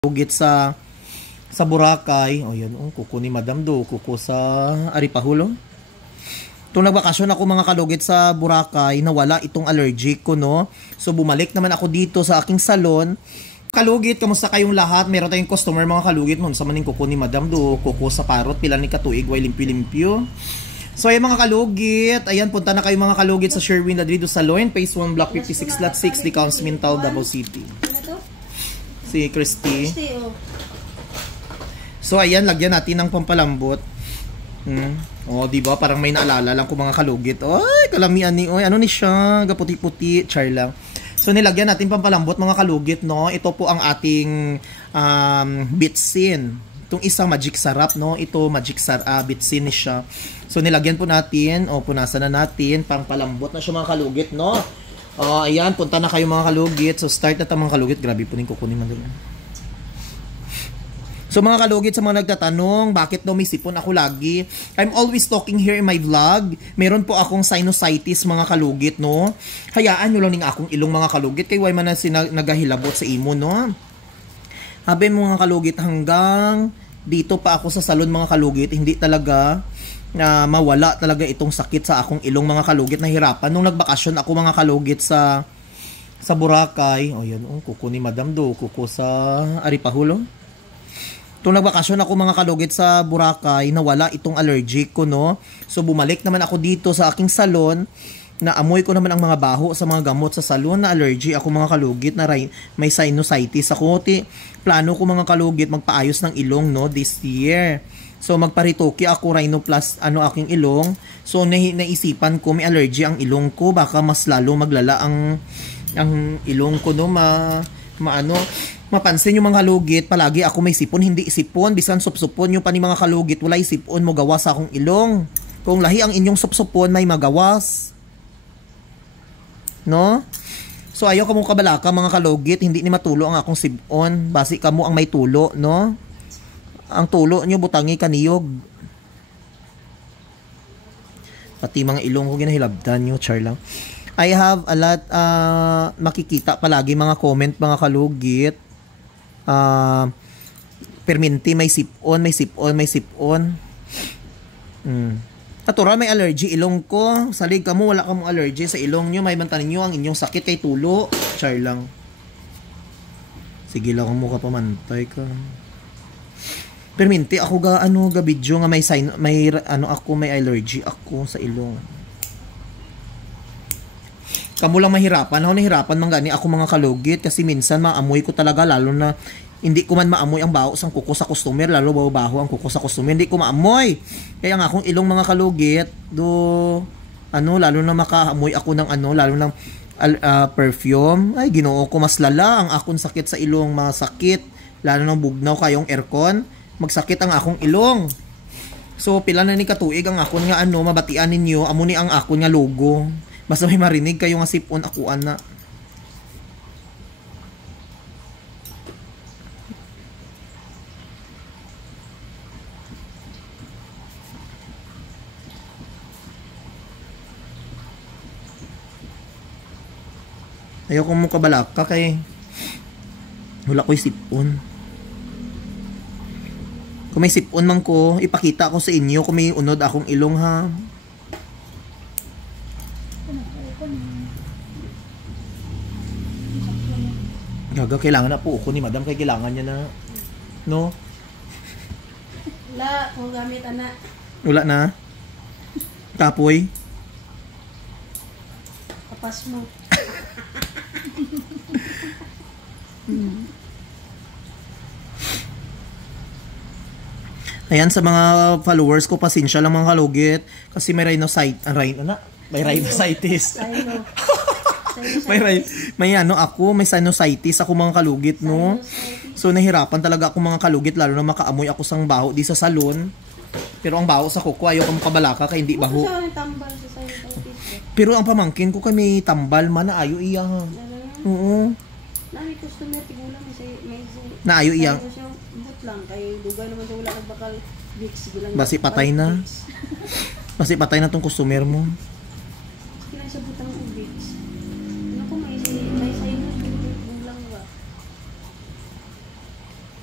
Ugit sa Boracay. O yan, kuko ni Madam Do, kuko sa Aripahulo. Itong nagbakasyon ako mga kalugit sa Boracay, nawala itong allergic ko, no? So bumalik naman ako dito sa aking salon. Kalugit, kamusta kayong lahat? Meron tayong customer mga kalugit nun sa maning kuko ni Madam Do, kuko sa parot, pila ni katuig, way limpyo-limpyo. So ayan mga kalugit, ayan punta na kayo mga kalugit sa Sherwin Ladrido Salon, Phase 1, Block 56, Lot 6, Decaus, Mintal, Davao City. Si Christy. So ayan, lagyan natin ng pampalambot. Oh, di ba? Parang may naalala lang ko mga kalugit. Oy, kalamian ni oy, ano ni siya, gaputi-puti, char lang. So nilagyan natin pampalambot mga kalugit, no. Ito po ang ating bitsin. Itong isang magic sarap, no. Ito magic bitsin ni siya. So nilagyan po natin, punasan na natin, pampalambot na siya mga kalugit, no. Ayan, punta na kayo mga kalugit. So start na mga kalugit. Grabe po rin kukunin man doon. So mga kalugit, sa mga nagtatanong, bakit daw may sipon ako lagi? I'm always talking here in my vlog. Meron po akong sinusitis mga kalugit, no? Hayaan nyo lang ning akong ilong mga kalugit. Kaya why man na nagahilabot sa imo, no? Habi mga kalugit, hanggang dito pa ako sa salon mga kalugit, hindi talaga mawala talaga itong sakit sa akong ilong mga kalugit. Nahirapan nung nagbakasyon ako mga kalugit sa Boracay. O yan, kuko ni Madam Do, kuko sa Aripahulo. Nung nagbakasyon ako mga kalugit sa Boracay, nawala itong allergic ko, no. So bumalik naman ako dito sa aking salon, na amoy ko naman ang mga baho sa mga gamot sa salon, na allergy ako mga kalugit, na may sinusitis ako. Plano ko mga kalugit magpaayos ng ilong, no, this year. So magparitoki ako, rhinoplas aking ilong. So naisipan ko may allergy ang ilong ko, baka mas lalo maglala ang ilong ko, no, mapansin yung mga kalugit, palagi ako may sipon, hindi sipon, bisan supsupon yung pa ni mga kalugit, wala sipon mo gawas akong ilong. Kung lahi ang inyong supsupon, may magawas, no? So ayaw ka mong kabalaka mga kalugit, hindi ni matulo ang akong sipon, basi ka mo ang may tulo, no? Ang tulo nyo butangi kaniyog. Pati mga ilong ko ginahilabdan nyo, char lang. I have a lot, makikita palagi mga comment mga kalugit. Perminti, may sipon, may sipon, may sipon. Natural may allergy ilong ko. Salig ka mo, wala ka mong allergy sa ilong nyo. May bantanin nyo ang inyong sakit kay tulo. Char lang. Sige lang mo ka pamantay ka. Perminti ako ga video nga may allergy ako sa ilong. Kamu lang mahirapan. Ako nahirapan man gani ako mga kalugit kasi minsan maamoy ko talaga, lalo na hindi ko man maamoy ang baho sang kuko sa customer, lalo baho ang kuko sa customer, hindi ko maamoy. Kaya ang akong ilong mga kalugit lalo na makaamoy ako ng lalo ng perfume, ay Ginoo ko, mas lala ang akong sakit sa ilong, masakit, lalo ng bugnaw kayong aircon, magsakit ang akong ilong. So pila na ni katuig ang akon nga mabatian ninyo, amo ni ang akon nga logo. Basta may marinig kayo nga sipon, akuan na. Ayaw ko mo kabalaka kay wala ko'y sipon. Kung may sipon man ko, ipakita ko sa inyo kung may unod akong ilong, ha. Gaga, kailangan na po ako ni Madam, kay kailangan niya na, no? Wala, kung gamit na. Wala na? Kapoy? Kapas mo. Ayan, sa mga followers ko, pasensya lang mga kalugit, kasi may rhinositis. may sinusitis ako mga kalugit, no? So nahirapan talaga ako mga kalugit, lalo na makaamoy ako sang baho di sa salon. Pero ang baho sa kuko, ayaw ka makabalaka kay hindi baho. Pero ang pamangkin ko kay may tambal man, na ayo iya. Oo. Nami customer tigulang may na ayo iya. But lang kay dugay naman sa wala nagbakal Vicks bilang. Basi patay na. Basi patay na tong customer mo. Kinasabutan ng Vicks. Ano ko may say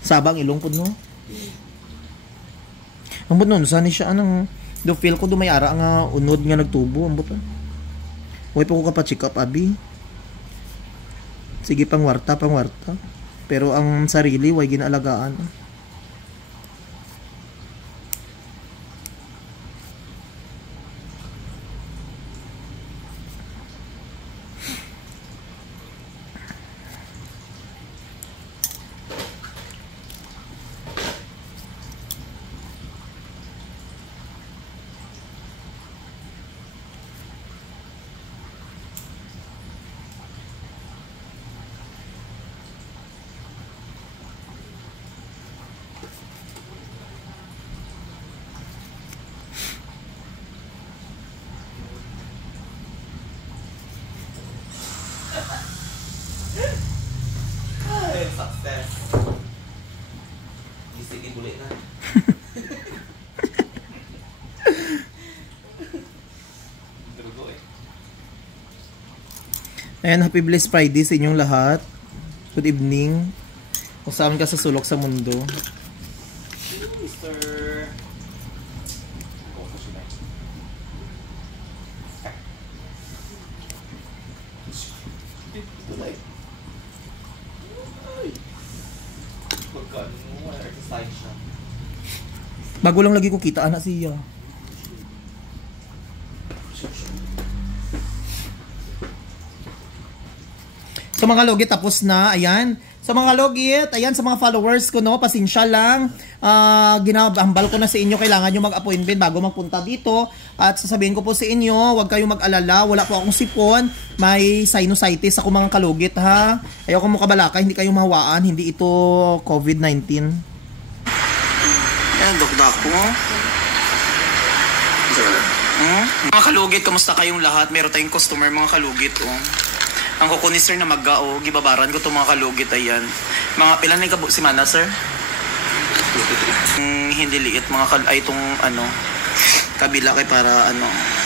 Sabang ilong po no. Ambot nun, saan siya anang do feel ko dumayara nga unod nga nagtubo ambot. Way pa ko check up abi. Sige pangwarta. Pero ang sarili way ginaalagaan. Success. Sige, bulit na. Dugo eh. Ayan, happy blessed Friday sa inyong lahat. Good evening. Kung saan ka sa sulok sa mundo. Mr. Ito like. Magkano mo, exercise siya. Bago lang lagi ko kita anak siya. So mga logit, tapos na. Ayan. Sa mga logit, ayan, sa mga followers ko, no, pasensya lang. Ginabambal ko na sa inyo, kailangan nyo mag-appointment bago magpunta dito. At sasabihin ko po sa inyo, huwag kayong mag-alala, wala po akong sipon. May sinusitis ako mga kalugit, ha. Ayoko mo kabalaka, hindi kayo mahawaan, hindi ito COVID-19. Ayan, dokdak ko. Mga kalugit, kamusta kayong lahat? Meron tayong customer, mga kalugit, oh. Ang kuko ni sir na mag-gao, gibabaran ko itong mga kalugit, ayan. Mga pilan na yung si Mana, sir? Hindi liit, mga ay itong, kabila kay para,